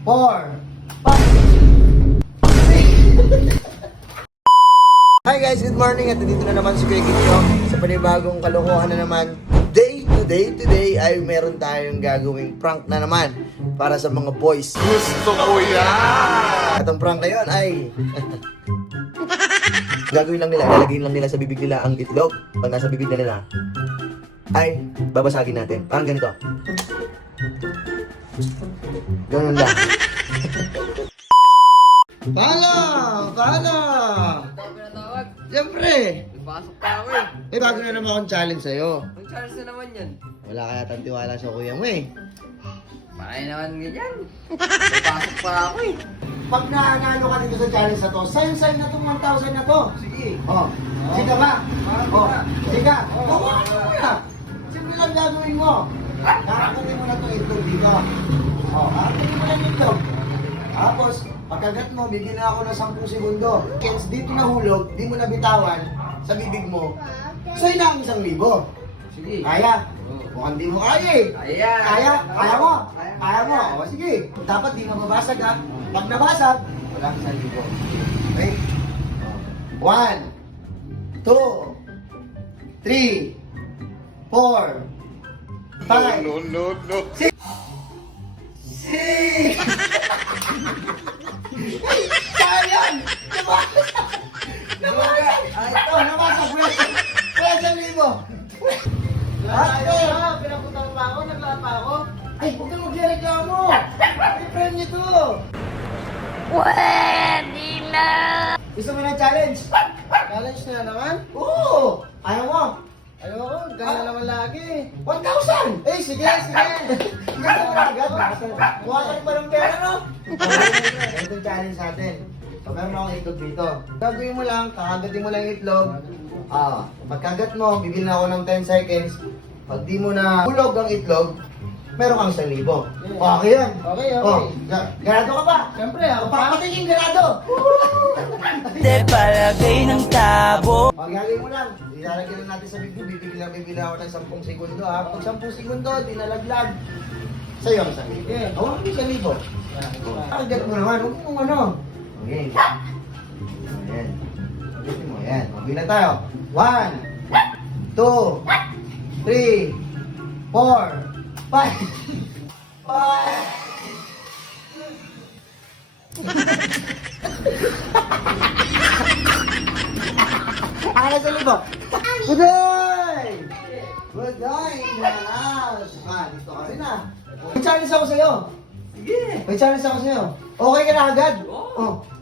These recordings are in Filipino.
Hi guys, good morning at dito na naman si Kuya Gityo sa panibagong kalokohan na naman. Today ay meron tayong gagawing prank na naman para sa mga boys. Gusto ko yan! At ang prank na yun ay gagawin lang nila, lalagyan lang nila sa bibig nila ang itlog. Pag nasa bibig na nila ay babasagin natin. Parang ganito. Ganun lang. Paano? Pinatawag. Siyempre! Nagpasok pa ako eh. Bago na naman akong challenge sa'yo. Ang chance na naman yan. Wala kaya tang tiwala sa kuya mo eh. Bakit naman ganyan? Nagpasok pa ako eh. Pag naanalo ka dito sa challenge na to, sign na itong 1,000 na to. Sige. Oh, sige ba? Oh, sige. Oh. Kuha mo na. Simple lang gagawin mo. Kakakunin mo na itong itlog dito. Oh, kakakunin mo na yung itlog. Tapos, pagkagat mo, bigyan na ako ng 10 segundo. Kens dito nahulog, di mo nabitawan sa bibig mo. Sa'yo na ang 1,000. Sige. Kaya? Mukhang di mo kaya eh. Kaya. Kaya mo. Kaya mo. O sige. Dapat di mababasag ha. Pag nabasag, wala kang 1,000. Okay? 1, 2, 3, 4, 5, No. 6. Sayang! Nabasag! Ito, nabasag! Wala 1,000. Pinapunta pa ako, naglaan pa ako. Ay, huwag kang magreklamo! May premyo to! Pwede na! Gusto mo ng challenge? Challenge na naman? Oo! Ayaw mo? Ayoko, gano'n naman lagi. 1,000! Eh, sige. Gusto mo agad? Kuha ka rin ba ng pera, no? Ito yung challenge natin. So, meron akong itlog dito. Gagawin mo lang, kakagatin mo lang yung itlog. Pagkagat mo, bibili na ako ng 10 seconds. Pag di mo na hulog ang itlog, meron kang 1,000. Okay yan? Okay. Oh, ganado ka ba? Siyempre, ako pa. Papatingin ganado! De palagay ng tabo. Gagawin mo lang. Ilalagay lang natin sa bibig. Bibili ako ng 10 segundo ha. Pag 10 segundo, di nalaglag. Sa'yo ang 1,000. Hawakan mo 1,000. Kagat mo naman. Huwag mo ano. Okay. Ayan. Kagat mo. Ayan. Mabilang tayo. 1, 2, 3, 4, 5. Ano sa libo? Good day! Good day in the house! Dito ka rin ah. May challenge ako sa'yo. Sige. May challenge ako sa'yo. Okay ka na agad?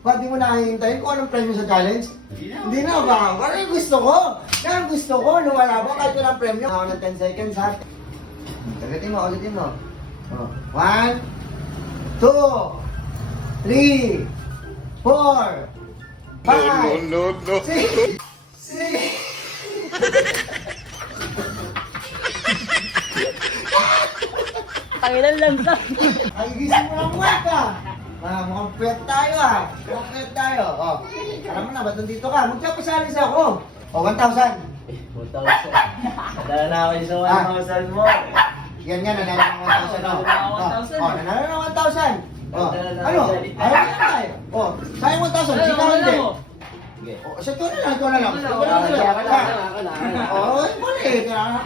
Ba't di mo nakahintayin kung anong premyo sa challenge? Hindi na ba? Ano yung gusto ko? Yan ang gusto ko. Nung wala ba kahit walang premyo? Ako ng 10 seconds ha. Tagatin mo. 1, 2, 3, 4, 5, No. 6. Tanginan lang sa. Ay, gising mo lang muwag ka. Mukhang pwet tayo ah. Alam mo na, ba't nandito ka? Magkapasalis ako. 1,000. 1,000. Dala na ako sa 1,000 mo. Yan, nanalo ng 1,000. Nanalo ng 1,000. Nanalo ng Ano? 1,000. Ayaw na tayo. Sayang 1,000. Sika hindi. Sa ito na lang. Mali.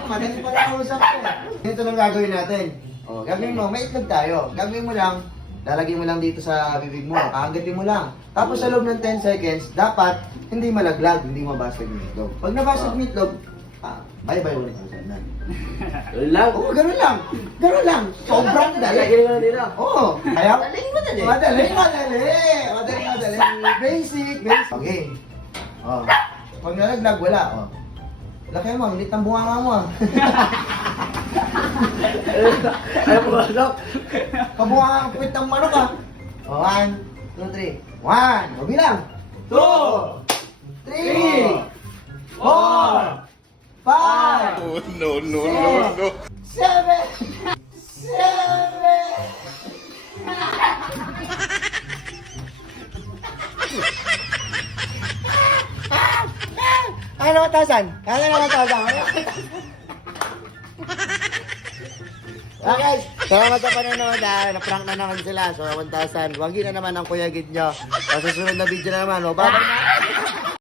Madali pa rin kausap ko. Ito lang gagawin natin. Gagawin mo, may itlog tayo. Gagawin mo lang, lalagay mo lang dito sa bibig mo. Kakagatin mo lang. Tapos sa loob ng 10 seconds, dapat hindi malaglag, hindi mabasag yung itlog. Pag nabasag yung itlog, bye-bye 1,000 na. Ganun lang. Sobrang dali. Oo. Kaya, madali. Basic. Okay. Pag nalaglag, wala. Laki mo, hindi ang bunganga mo ah. Ayaw mo ba, Dok? Kabunganga ang puwit ng manok ah. 1, 2, 3. 1. Mabilang. 2, 3, 4, 5, No. 7. Kaya na 1,000. Kaya na 1,000. Okay guys, Salamat sa panonood ha. Na-prank na naman sila. So, 1,000. Wagi na naman ang Kuya Gid nyo. Sa susunod na video na naman. O, bye-bye na.